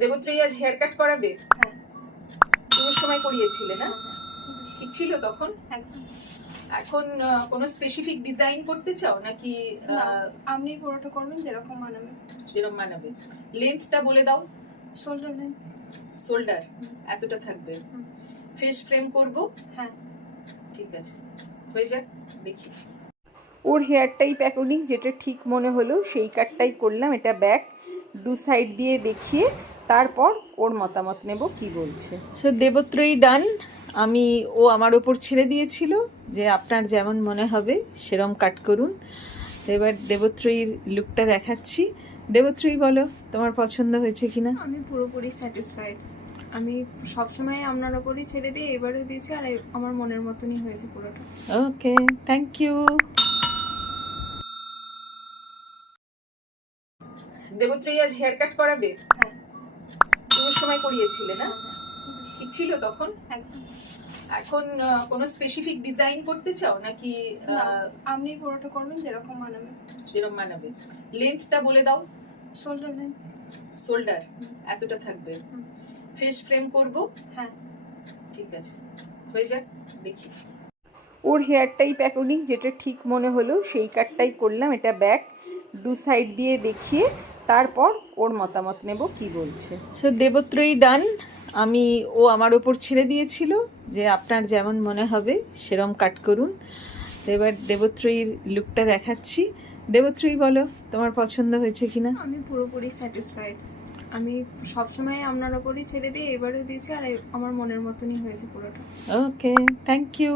দেবত্রী আজ hair cut করাবে? হ্যাঁ। পুরো সময় করিয়েছিলে না? কি ছিল তখন? একদম এখন কোনো স্পেসিফিক ডিজাইন করতে চাও নাকি না, আপনি পুরোটা করবেন যেরকম মানাবে। যেরকম মানাবে। লেন্থটা বলে দাও। Shoulder length. শোল্ডার এতটা থাকবে। ফেস ফ্রেম করব? হ্যাঁ। ঠিক আছে, হয়ে যাক, দেখি। ওর হেয়ার টাইপ অ্যাকর্ডিং যেটা ঠিক মনে হলো সেই কাটটাই করলাম। এটা ব্যাক, দু সাইড দিয়ে দেখিয়ে তারপর ওর মতামত নেব কি বলছে। সো দেবত্রয়ী ডান। ও আমার ওপর ছেড়ে দিয়েছিল যে আপনার যেমন মনে হবে সেরম কাট করুন। এবার দেবত্রয়ীর লুকটা দেখাচ্ছি। দেবত্রয়ী বলো তোমার পছন্দ হয়েছে কিনা? আমি পুরোপুরি স্যাটিসফাইড। আমি সবসময় আপনার ওপরই ছেড়ে দিই, এবারেও দিয়েছি, আর আমার মনের মতনই হয়েছে পুরোটা। ওকে, থ্যাংক ইউ। দেবত্রয়ী আজ হেয়ার কাট করাবে? হ্যাঁ। পুরো সময় করিয়েছিলে না? কি ছিল তখন? একদম এখন কোনো স্পেসিফিক ডিজাইন করতে চাও নাকি না, আপনি পুরোটা করবেন যেরকম মানাবে। যেরকম মানাবে। লেন্থটা বলে দাও। Shoulder length. শোল্ডার এতটা থাকবে। ফেস ফ্রেম করব? হ্যাঁ। ঠিক আছে, হয়ে যাক, দেখি। ওর হেয়ার টাইপ অ্যাকর্ডিং যেটা ঠিক মনে হলো সেই কাটটাই করলাম। এটা ব্যাক, দু সাইড দিয়ে দেখিয়ে তারপর ওর মতামত নেব কি বলছে। সো দেবত্রয়ী ডান। ও আমার ওপর ছেড়ে দিয়েছিল যে আপনার যেমন মনে হবে সেরম কাট করুন। এবার দেবত্রয়ীর লুকটা দেখাচ্ছি। দেবত্রয়ী বলো তোমার পছন্দ হয়েছে কিনা? আমি পুরোপুরি স্যাটিসফাইড। আমি সবসময় আপনার ওপরই ছেড়ে দিই, এবারেও দিয়েছি, আর আমার মনের মতনই হয়েছে পুরোটা। ওকে, থ্যাংক ইউ।